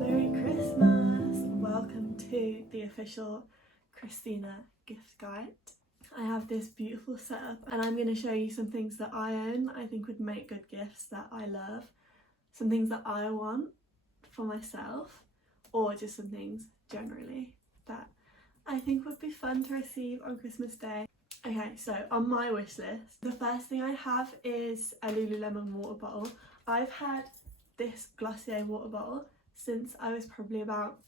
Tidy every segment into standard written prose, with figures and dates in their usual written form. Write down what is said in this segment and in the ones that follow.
Merry Christmas! Welcome to the official Christina gift guide. I have this beautiful setup and I'm going to show you some things that I own that I think would make good gifts that I love, some things that I want for myself, or just some things generally that I think would be fun to receive on Christmas Day. Okay, so on my wish list, the first thing I have is a Lululemon water bottle. I've had this Glossier water bottle since I was probably about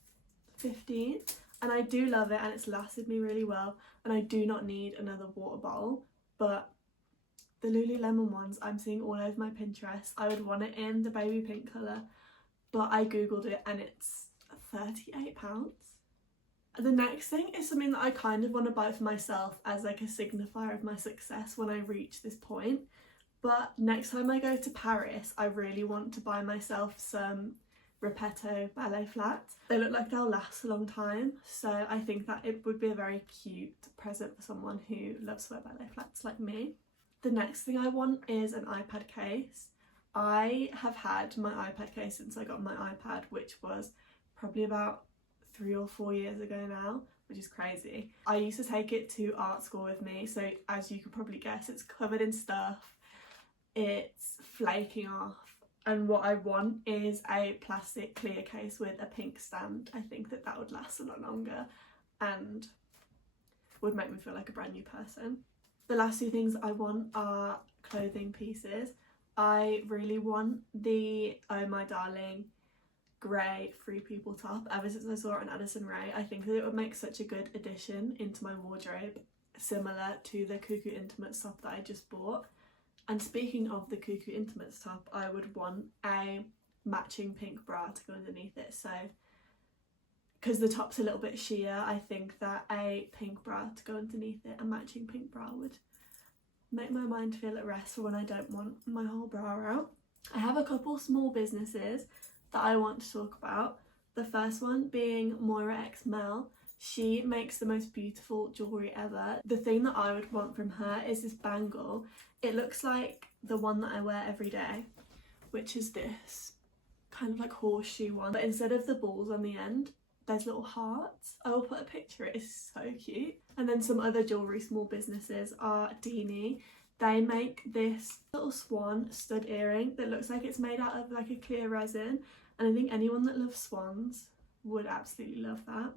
15 and I do love it and it's lasted me really well, and I do not need another water bottle. But the Lululemon ones I'm seeing all over my Pinterest. I would want it in the baby pink colour, but I googled it and it's £38. The next thing is something that I kind of want to buy for myself as like a signifier of my success when I reach this point. But next time I go to Paris, I really want to buy myself some Repetto ballet flats. They look like they'll last a long time, so I think that it would be a very cute present for someone who loves to wear ballet flats like me. The next thing I want is an iPad case. I have had my iPad case since I got my iPad, which was probably about 3 or 4 years ago now, which is crazy. I used to take it to art school with me, so as you could probably guess, it's covered in stuff, it's flaking off, and what I want is a plastic clear case with a pink stand. I think that that would last a lot longer and would make me feel like a brand new person. The last two things I want are clothing pieces. I really want the Oh My Darling grey Free People top. Ever since I saw it on Addison Rae, I think that it would make such a good addition into my wardrobe, similar to the Cuckoo Intimates top that I just bought. And speaking of the Cuckoo Intimates top, I would want a matching pink bra to go underneath it. So because the top's a little bit sheer, I think that a pink bra to go underneath it, a matching pink bra, would make my mind feel at rest for when I don't want my whole bra out. I have a couple small businesses that I want to talk about. The first one being Moira X Mel. She makes the most beautiful jewellery ever. The thing that I would want from her is this bangle. It looks like the one that I wear every day, which is this kind of like horseshoe one, but instead of the balls on the end, there's little hearts. I will put a picture, it is so cute. And then some other jewellery small businesses are Deanie. They make this little swan stud earring that looks like it's made out of like a clear resin, and I think anyone that loves swans would absolutely love that.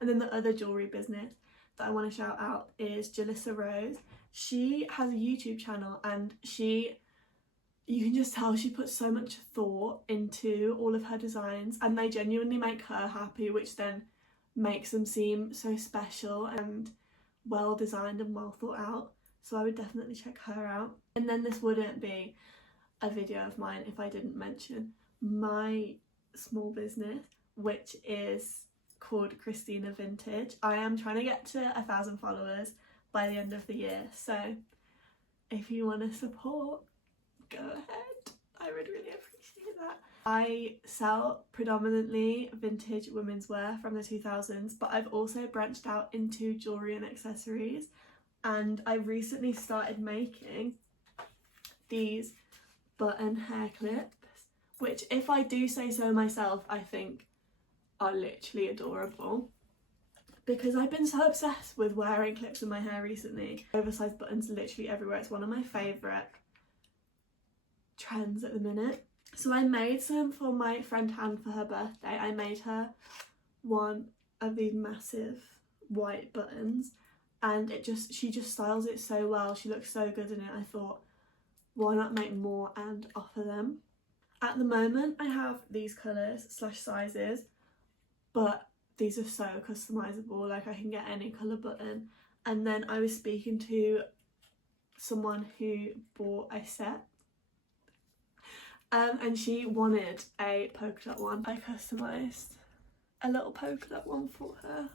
And then the other jewellery business that I want to shout out is Jalissa Rose. She has a YouTube channel and you can just tell she puts so much thought into all of her designs, and they genuinely make her happy, which then makes them seem so special and well designed and well thought out. So I would definitely check her out. And then this wouldn't be a video of mine if I didn't mention my small business, which is called Christina Vintage. I am trying to get to 1,000 followers by the end of the year, so if you want to support, go ahead. I would really appreciate that. I sell predominantly vintage women's wear from the 2000s, but I've also branched out into jewellery and accessories, and I recently started making these button hair clips, which, if I do say so myself, I think are literally adorable, because I've been so obsessed with wearing clips in my hair recently. Oversized buttons literally everywhere. It's one of my favourite trends at the minute. So I made some for my friend Han for her birthday. I made her one of these massive white buttons, and she just styles it so well. She looks so good in it. I thought, why not make more and offer them? At the moment I have these colours / sizes, but these are so customizable, like I can get any colour button. And then I was speaking to someone who bought a set, and she wanted a polka dot one. I customised a little polka dot one for her,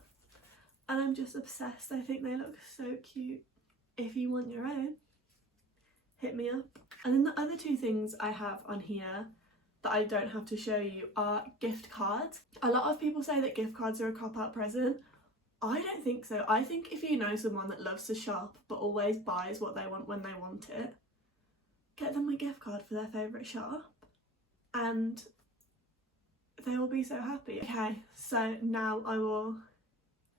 and I'm just obsessed. I think they look so cute. If you want your own, hit me up. And then the other two things I have on here that I don't have to show you are gift cards. A lot of people say that gift cards are a cop-out present. I don't think so. I think if you know someone that loves to shop but always buys what they want when they want it, get them a gift card for their favourite shop. and they will be so happy. Okay, so now I will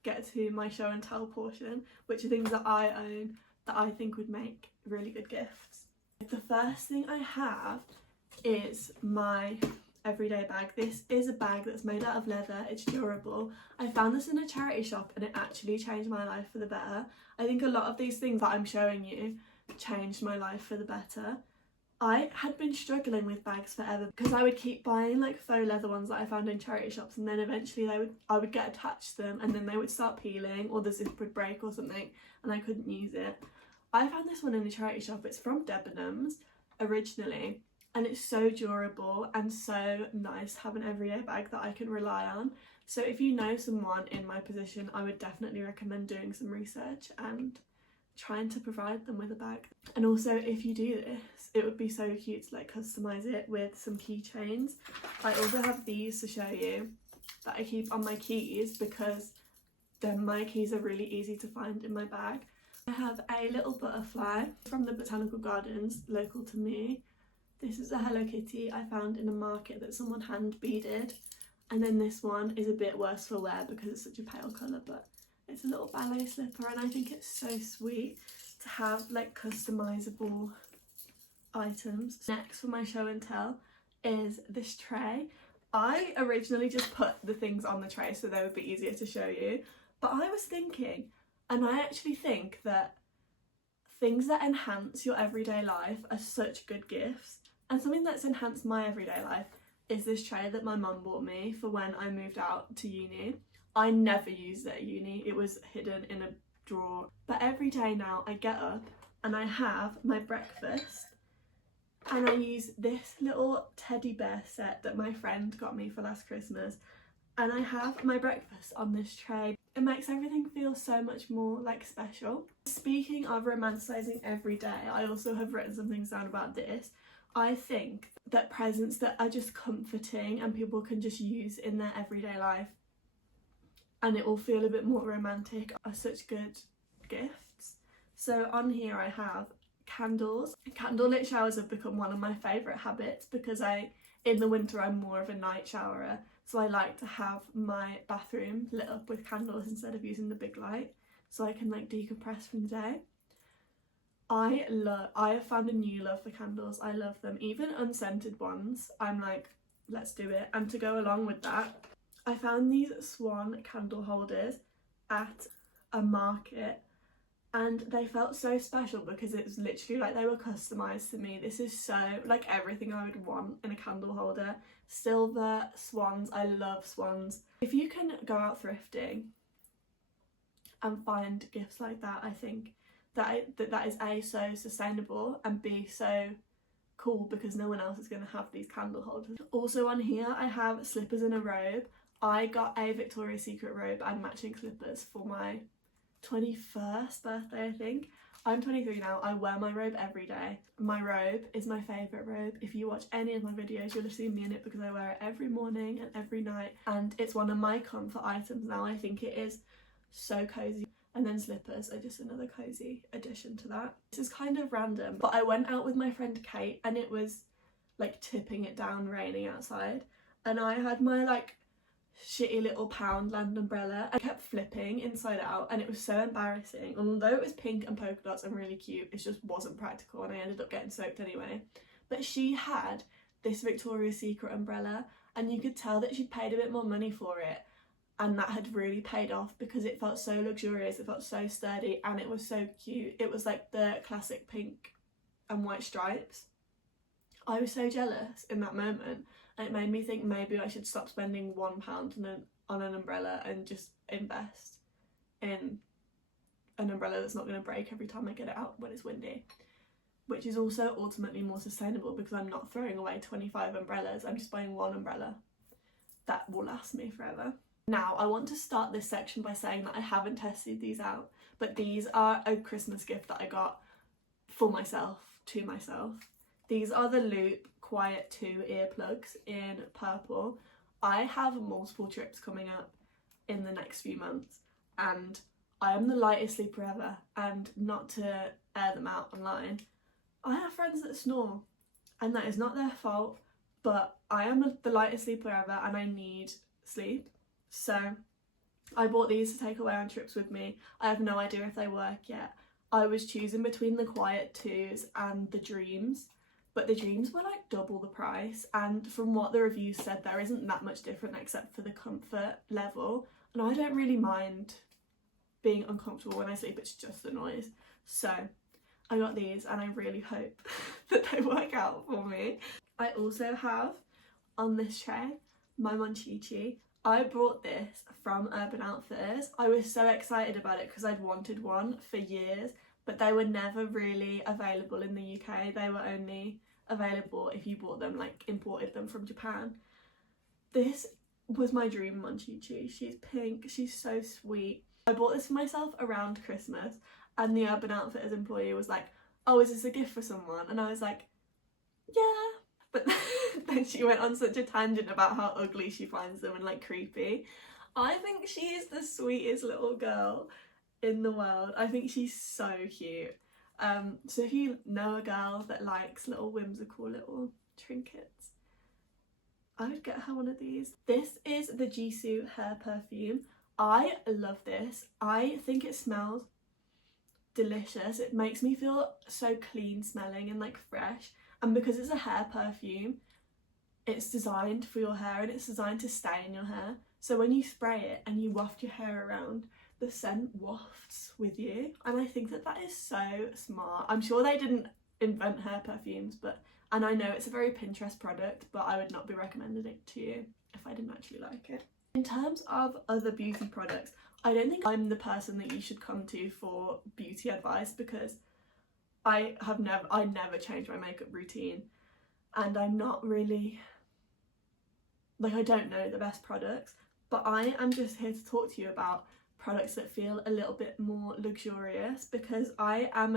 get to my show and tell portion, which are things that I own that I think would make really good gifts. The first thing I have is my everyday bag. This is a bag that's made out of leather, it's durable. I found this in a charity shop and it actually changed my life for the better. I think a lot of these things that I'm showing you changed my life for the better. I had been struggling with bags forever because I would keep buying like faux leather ones that I found in charity shops, and then eventually I would get attached to them and then they would start peeling or the zip would break or something and I couldn't use it. I found this one in a charity shop. It's from Debenhams originally, and it's so durable and so nice to have an everyday bag that I can rely on. So if you know someone in my position, I would definitely recommend doing some research and trying to provide them with a bag. And also, if you do this, it would be so cute to like customise it with some keychains. I also have these to show you that I keep on my keys because then my keys are really easy to find in my bag. I have a little butterfly from the botanical gardens local to me. This is a Hello Kitty I found in a market that someone hand beaded, and then this one is a bit worse for wear because it's such a pale colour, but it's a little ballet slipper and I think it's so sweet to have like customisable items. Next for my show and tell is this tray. I originally just put the things on the tray so they would be easier to show you, but I was thinking, and I actually think that things that enhance your everyday life are such good gifts, and something that's enhanced my everyday life is this tray that my mum bought me for when I moved out to uni. I never used it at uni, it was hidden in a drawer, but every day now I get up and I have my breakfast and I use this little teddy bear set that my friend got me for last Christmas, and I have my breakfast on this tray. It makes everything feel so much more like special. Speaking of romanticising every day, I also have written some things down about this. I think that presents that are just comforting and people can just use in their everyday life and it will feel a bit more romantic are such good gifts. So on here I have candles. Candlelit showers have become one of my favourite habits because in the winter I'm more of a night showerer, so I like to have my bathroom lit up with candles instead of using the big light so I can like decompress from the day. I have found a new love for candles. I love them, even unscented ones. I'm like, let's do it. And to go along with that, I found these swan candle holders at a market and they felt so special because it was literally like they were customised to me. This is so like everything I would want in a candle holder. Silver swans, I love swans. If you can go out thrifting and find gifts like that, I think that is A, so sustainable, and B, so cool because no one else is going to have these candle holders. Also on here I have slippers and a robe. I got a Victoria's Secret robe and matching slippers for my 21st birthday, I think. I'm 23 now, I wear my robe every day. My robe is my favourite robe. If you watch any of my videos you'll have seen me in it because I wear it every morning and every night, and it's one of my comfort items now. I think it is so cosy. And then slippers are just another cozy addition to that. This is kind of random, but I went out with my friend Kate and it was like tipping it down, raining outside, and I had my like shitty little pound land umbrella. I kept flipping inside out and it was so embarrassing. Although it was pink and polka dots and really cute, it just wasn't practical and I ended up getting soaked anyway. But she had this Victoria's Secret umbrella and you could tell that she'd paid a bit more money for it, and that had really paid off because it felt so luxurious, it felt so sturdy, and it was so cute. It was like the classic pink and white stripes. I was so jealous in that moment, and it made me think maybe I should stop spending £1 on an umbrella and just invest in an umbrella that's not going to break every time I get it out when it's windy, which is also ultimately more sustainable because I'm not throwing away 25 umbrellas, I'm just buying one umbrella that will last me forever. Now I want to start this section by saying that I haven't tested these out, but these are a Christmas gift that I got for myself, to myself. These are the Loop Quiet 2 earplugs in purple. I have multiple trips coming up in the next few months and I am the lightest sleeper ever, and not to air them out online, I have friends that snore and that is not their fault, but I am the lightest sleeper ever and I need sleep. So I bought these to take away on trips with me. I have no idea if they work yet. I was choosing between the Quiet 2s and the Dreams, but the Dreams were like double the price, and from what the reviews said, there isn't that much different except for the comfort level, and I don't really mind being uncomfortable when I sleep, it's just the noise. So I got these and I really hope that they work out for me. I also have on this tray my Monchichi. I brought this from Urban Outfitters. I was so excited about it because I'd wanted one for years, but they were never really available in the UK. They were only available if you bought them, like imported them from Japan. This was my dream Monchichi. She's pink, she's so sweet. I bought this for myself around Christmas and the Urban Outfitters employee was like, oh, is this a gift for someone? And I was like, yeah. But then she went on such a tangent about how ugly she finds them and like creepy. I think she is the sweetest little girl in the world. I think she's so cute. So if you know a girl that likes little whimsical little trinkets, I would get her one of these. This is the Jisoo hair perfume. I love this. I think it smells delicious. It makes me feel so clean smelling and like fresh. And because it's a hair perfume, it's designed for your hair and it's designed to stay in your hair. So when you spray it and you waft your hair around, the scent wafts with you. And I think that that is so smart. I'm sure they didn't invent hair perfumes, and I know it's a very Pinterest product, but I would not be recommending it to you if I didn't actually like it. In terms of other beauty products, I don't think I'm the person that you should come to for beauty advice, because I never change my makeup routine, and I'm not really, like, I don't know the best products, but I am just here to talk to you about products that feel a little bit more luxurious, because I am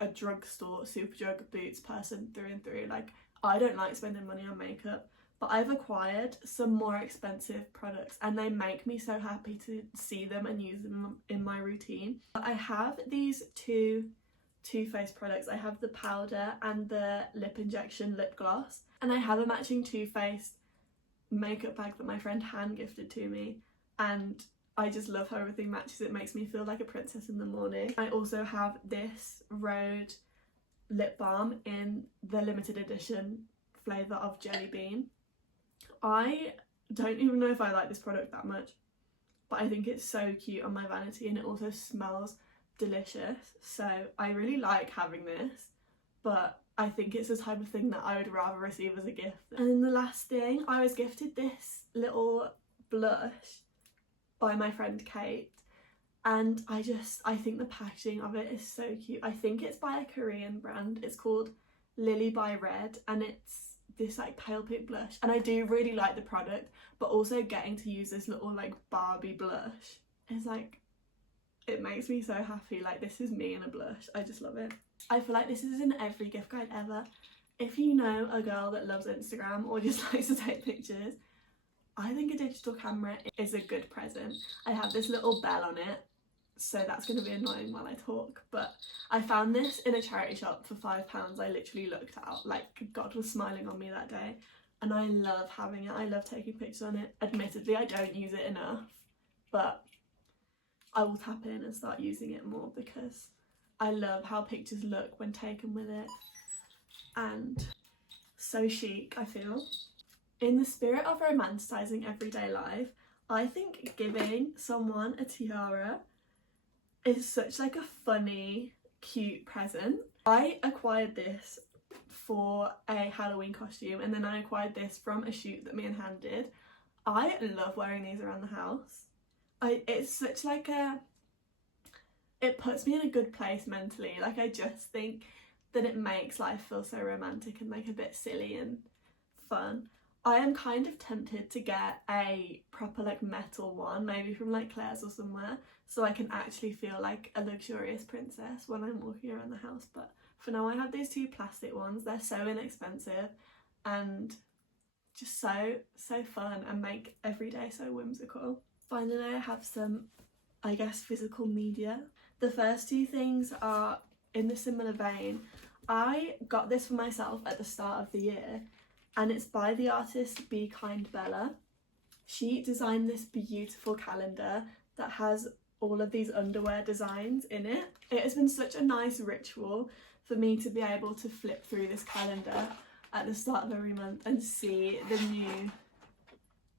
a drugstore, Superdrug, Boots person through and through. Like, I don't like spending money on makeup, but I've acquired some more expensive products and they make me so happy to see them and use them in my routine. I have these two Too Faced products. I have the powder and the lip injection lip gloss, and I have a matching Too Faced makeup bag that my friend hand gifted to me, and I just love how everything matches. It makes me feel like a princess in the morning. I also have this Rhode lip balm in the limited edition flavour of Jelly Bean. I don't even know if I like this product that much, but I think it's so cute on my vanity, and it also smells delicious, so I really like having this, but I think it's the type of thing that I would rather receive as a gift. And then the last thing, I was gifted this little blush by my friend Kate, and I think the packaging of it is so cute. I think it's by a Korean brand. It's called Lily by Red, and it's this like pale pink blush, and I do really like the product, but also getting to use this little like Barbie blush is like, it makes me so happy. Like, this is me in a blush. I just love it. I feel like this is in every gift guide ever. If you know a girl that loves Instagram or just likes to take pictures, I think a digital camera is a good present. I have this little bell on it, so that's going to be annoying while I talk, but I found this in a charity shop for £5. I literally looked out, like, God was smiling on me that day, and I love having it. I love taking pictures on it. Admittedly, I don't use it enough, but I will tap in and start using it more because I love how pictures look when taken with it, and so chic, I feel. In the spirit of romanticising everyday life, I think giving someone a tiara is such like a funny, cute present. I acquired this for a Halloween costume, and then I acquired this from a shoot that me and Han did. I love wearing these around the house. It's such like it puts me in a good place mentally. Like, I just think that it makes life feel so romantic and like a bit silly and fun. I am kind of tempted to get a proper like metal one, maybe from like Claire's or somewhere, so I can actually feel like a luxurious princess when I'm walking around the house. But for now, I have these two plastic ones. They're so inexpensive and just so fun and make every day so whimsical. Finally, I have some, I guess, physical media. The first two things are in the similar vein. I got this for myself at the start of the year, and it's by the artist Be Kind Bella. She designed this beautiful calendar that has all of these underwear designs in it. It has been such a nice ritual for me to be able to flip through this calendar at the start of every month and see the new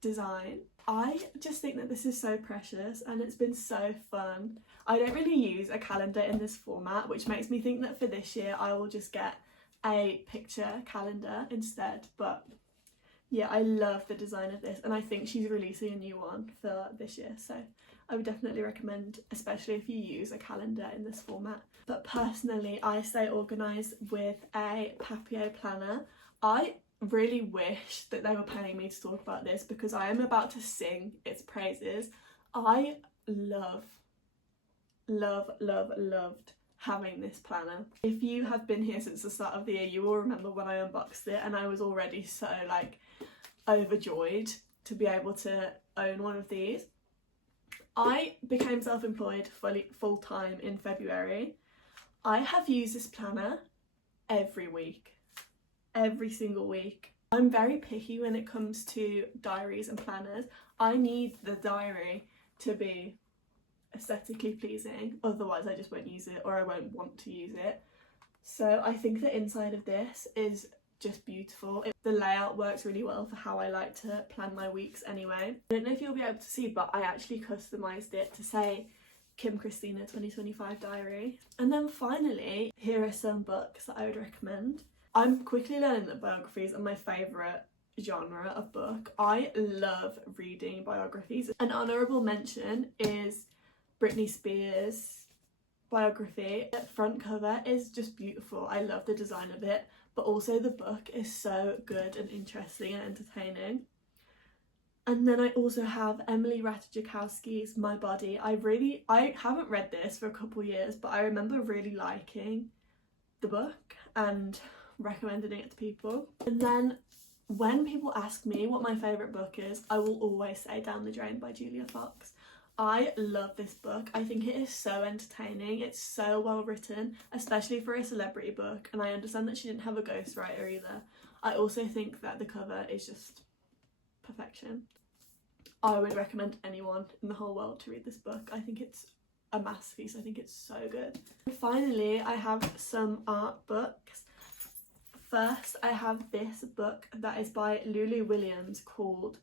design. I just think that this is so precious and it's been so fun. I don't really use a calendar in this format, which makes me think that for this year I will just get a picture calendar instead, but yeah, I love the design of this and I think she's releasing a new one for this year, so I would definitely recommend, especially if you use a calendar in this format. But personally, I stay organised with a Papillon planner. I really wish that they were paying me to talk about this because I am about to sing its praises. I loved having this planner. If you have been here since the start of the year, you will remember when I unboxed it and I was already so like overjoyed to be able to own one of these. I became self-employed full-time in February. I have used this planner every week, every single week. I'm very picky when it comes to diaries and planners. I need the diary to be aesthetically pleasing, otherwise I just won't use it or I won't want to use it. So I think the inside of this is just beautiful. The layout works really well for how I like to plan my weeks anyway. I don't know if you'll be able to see, but I actually customised it to say Kim Christina 2025 diary. And then finally, here are some books that I would recommend. I'm quickly learning that biographies are my favourite genre of book. I love reading biographies. An honourable mention is Britney Spears' biography. The front cover is just beautiful. I love the design of it, but also the book is so good and interesting and entertaining. And then I also have Emily Ratajkowski's My Body. I haven't read this for a couple years, but I remember really liking the book and recommending it to people. And then when people ask me what my favourite book is, I will always say Down the Drain by Julia Fox. I love this book. I think it is so entertaining. It's so well written, especially for a celebrity book, and I understand that she didn't have a ghostwriter either. I also think that the cover is just perfection. I would recommend anyone in the whole world to read this book. I think it's a masterpiece. I think it's so good. And finally, I have some art books. First, I have this book that is by Lulu Williams called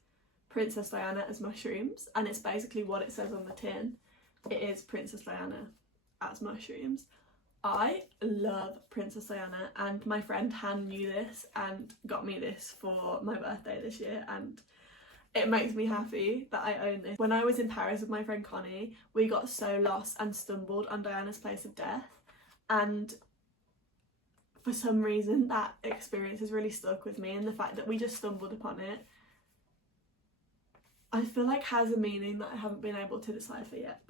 Princess Diana as Mushrooms, and it's basically what it says on the tin. It is Princess Diana as mushrooms. I love Princess Diana, and my friend Han knew this and got me this for my birthday this year, and it makes me happy that I own this. When I was in Paris with my friend Connie, we got so lost and stumbled on Diana's Place of Death, and for some reason that experience has really stuck with me, and the fact that we just stumbled upon it, I feel like has a meaning that I haven't been able to decipher yet.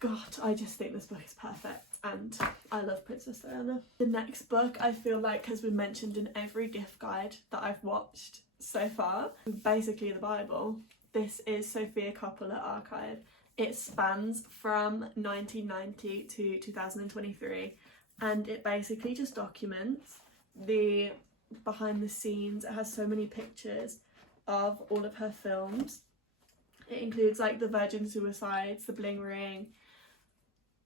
God, I just think this book is perfect and I love Princess Diana. The next book I feel like has been mentioned in every gift guide that I've watched so far. Basically the Bible. This is Sofia Coppola Archive. It spans from 1990 to 2023 and it basically just documents the behind the scenes. It has so many pictures of all of her films. It includes like The Virgin Suicides, The Bling Ring,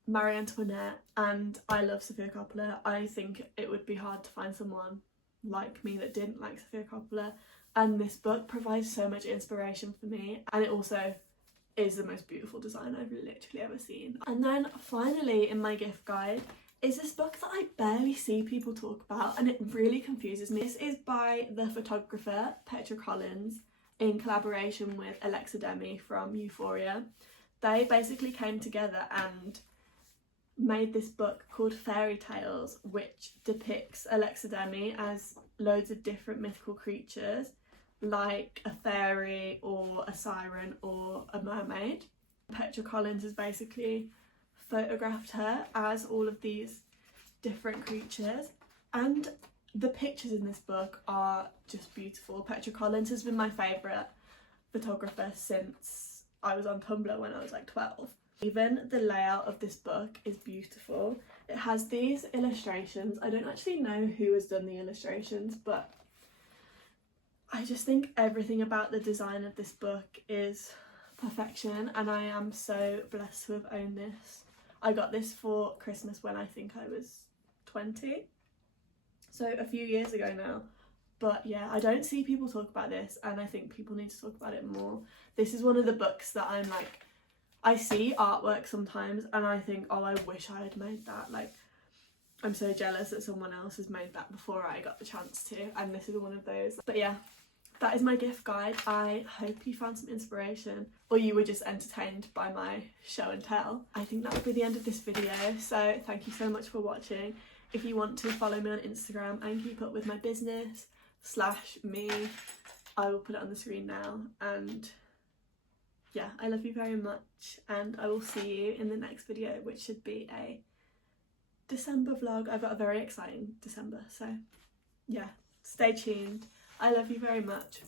Marie Antoinette, and I love Sofia Coppola. I think it would be hard to find someone like me that didn't like Sofia Coppola, and this book provides so much inspiration for me, and it also is the most beautiful design I've literally ever seen. And then finally in my gift guide is this book that I barely see people talk about, and it really confuses me. This is by the photographer Petra Collins in collaboration with Alexa Demi from Euphoria. They basically came together and made this book called Fairy Tales, which depicts Alexa Demi as loads of different mythical creatures like a fairy or a siren or a mermaid. Petra Collins has basically photographed her as all of these different creatures, and the pictures in this book are just beautiful. Petra Collins has been my favourite photographer since I was on Tumblr when I was like 12. Even the layout of this book is beautiful. It has these illustrations. I don't actually know who has done the illustrations, but I just think everything about the design of this book is perfection, and I am so blessed to have owned this. I got this for Christmas when I think I was 20, so a few years ago now. But yeah, I don't see people talk about this, and I think people need to talk about it more. This is one of the books that I'm like, I see artwork sometimes and I think, oh, I wish I had made that. Like, I'm so jealous that someone else has made that before I got the chance to, and this is one of those. But yeah, that is my gift guide. I hope you found some inspiration, or you were just entertained by my show and tell. I think that will be the end of this video, so thank you so much for watching. If you want to follow me on Instagram and keep up with my business / me, I will put it on the screen now. And yeah, I love you very much, and I will see you in the next video, which should be a December vlog. I've got a very exciting December, so yeah, stay tuned. I love you very much.